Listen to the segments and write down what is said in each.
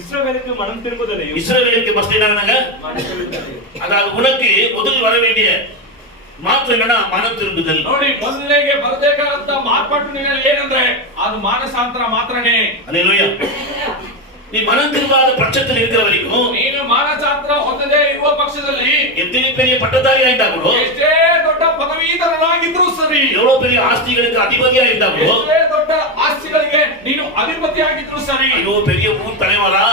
இஸ்ரவேலுக்கு மனம் திரும்புதலையும் இஸ்ரவேலுக்கு மஸ்ட் என்னங்க? அதாவது உனக்கு முதல் வர வேண்டிய ಮಾತ್ರ ಮನ ತಿರುಗುದಲ್ ನೋಡಿ ಮೊದಲಿಗೆ ಬರಬೇಕಾದಂತ ಮಾರ್ಪಾಟು ನಿನ್ನಲ್ಲಿ ಏನಂದ್ರೆ ಅದು ಮಾನಸಾಂತರ ಮಾತ್ರನೇ. அல்லேலூயா. நீ மனம் திரும்பாத பட்சத்தில் இருக்கிற வரைக்கும் ನೀನು ಮಾನಸಾಂತರ ಹೊಂದದೇ ಇರುವ ಪಕ್ಷದಲ್ಲಿ எத்தனை பெரிய பட்டதாரி ஆயிட்டா கூட ಎಷ್ಟೇ ದೊಡ್ಡ ಪದವೀಧರನಾಗಿದ್ರೂ ಸರಿ, எவ்வளவு பெரிய ஆஸ்திகளுக்கு அதிபதியா இருந்தா கூட ಎಷ್ಟೇ ದೊಡ್ಡ ಆಸ್ತಿಗಳಿಗೆ ನೀನು ಅಧಿಪತಿಯಾಗಿದ್ರೂ ಸರಿ, ஐயோ பெரிய ஊர் தலைவரா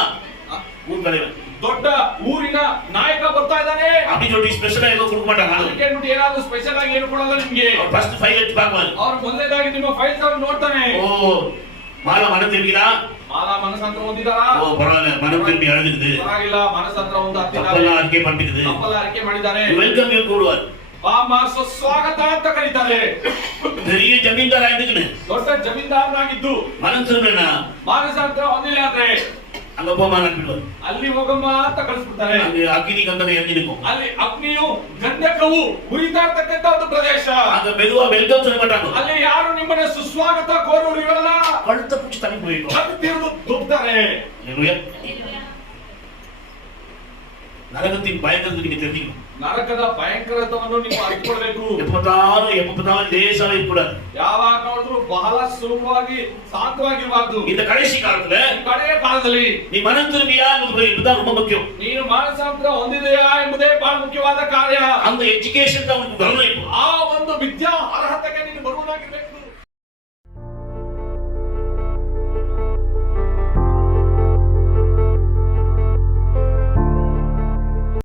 ஊர் தலைவர் ದೊಡ್ಡ ಊರಿನ ನಾಯಕ ಬರ್ತಾ ಇದ್ದಾನೆ அப்படி சொல்லி ಸ್ಪೆಷಲ್ ಆಗಿ ಕೊಡಕ ಮಾட்டாங்க. ಅದಕ್ಕೆ ನೋಡಿ ಏನಾದರೂ ಸ್ಪೆಷಲ್ ಆಗಿ ಏನು ಕೊಡಲ್ಲ ನಿಮಗೆ. ಫಸ್ಟ್ ಫೈಲ್ ಎತ್ತಿ ಪಾಕುವಾರು ಅವರು ಮೊದಲನೇದಾಗಿ ನಿಮ್ಮ ಫೈಲ್ಸ್ ಅನ್ನು ನೋಡ್ತಾನೆ. ಓ ಮಾಲಾ ಮನ ತಿರುಗಿರಾ, ಮಾಲಾ ಮನಸಾಂತರ ಹೊಂದಿದಾರಾ? ಓ ಪರವಾಗಿಲ್ಲ, ಮನ ತಿರುಗಿ ಅಳದಿದೆ, ಪರವಾಗಿಲ್ಲ, ಮನಸಾಂತರ ಹೊಂದಿದ್ದಾರೆ, ತಪ್ಪಲ್ಲ ಅರಿಕೆ ಮಾಡಿದೆ, ತಪ್ಪಲ್ಲ ಅರಿಕೆ ಮಾಡಿದ್ದಾರೆ, ವೆಲ್ಕಮ್ ಯು ಕೊಡುವಾರು, ಬಾಮ ಸ್ವಾಗತ ಅಂತ ಕರೀತಾರೆ. பெரிய ಜಮೀನ್ದಾರ ಆಗಿದ್ದನೆ, ದೊಡ್ಡ ಜಮೀನ್ದಾರನಾಗಿದ್ದು ಮನಸ್ಸನ್ನ ಮಾನಸಾಂತರ ಹೊಂದಿಲ್ಲ ಅಂದ್ರೆ அங்க போமா அனுப்பிடுவார். ಅಲ್ಲಿ ಹೋಗಮ್ಮ ಅಂತ ಕಳಿಸ್ಬಿಡ್ತಾರೆ. ಅಲ್ಲಿ ಅಗ್ನಿ ಗಂಧದ ಎದ್ದಿஇருக்கும், ಅಲ್ಲಿ ಅಗ್ನಿಯು ಗಂಧಕವು ಉರಿತಾ ಇರ್ತಕ್ಕಂತ ಒಂದು ಪ್ರದೇಶ. அங்க மெதுவா வெல்கம் சொல்ல மாட்டாங்க. ಅಲ್ಲಿ ಯಾರು ನಿಮ್ಮನ್ನ ಸುಸ್ವಾಗತ ಕೋರುವರು ಇರಲ್ಲ, ಕழுத்த பிடிச்சு தள்ளி போயிடும், ಅದು ತಿರುಗಿ ದುಬ್ತಾರೆ. ஹalleluya. நரகத்தின் பயங்கரத்தை நீங்க தெரிஞ்சுக்கணும். ನರಕದ ಭಯಂಕರತ್ವವನ್ನು ನೀವು ಅರಿತುಕೊಳ್ಳಬೇಕು. எப்பதான் லேசாக இருக்கக்கூடாது, ಯಾವಾಗ ನೋಡಿದ್ರು ಬಹಳ ಸುಲಭವಾಗಿ ಶಾಂತವಾಗಿರಬಾರದು. இந்த கடைசி காலத்துல ಕಡೆಯ ಕಾಲದಲ್ಲಿ நீ மனம் திரும்பியா என்பதுதான் ரொம்ப முக்கியம். ನೀನು ಮಾನಸಾಂತರ ಹೊಂದಿದೆಯಾ ಎಂಬುದೇ ಬಹಳ ಮುಖ್ಯವಾದ ಕಾರ್ಯ. அந்த எஜுகேஷன் தான் உங்களுக்கு வரணும். இப்போ ಆ ಒಂದು ವಿದ್ಯಾ ಅರ್ಹತೆ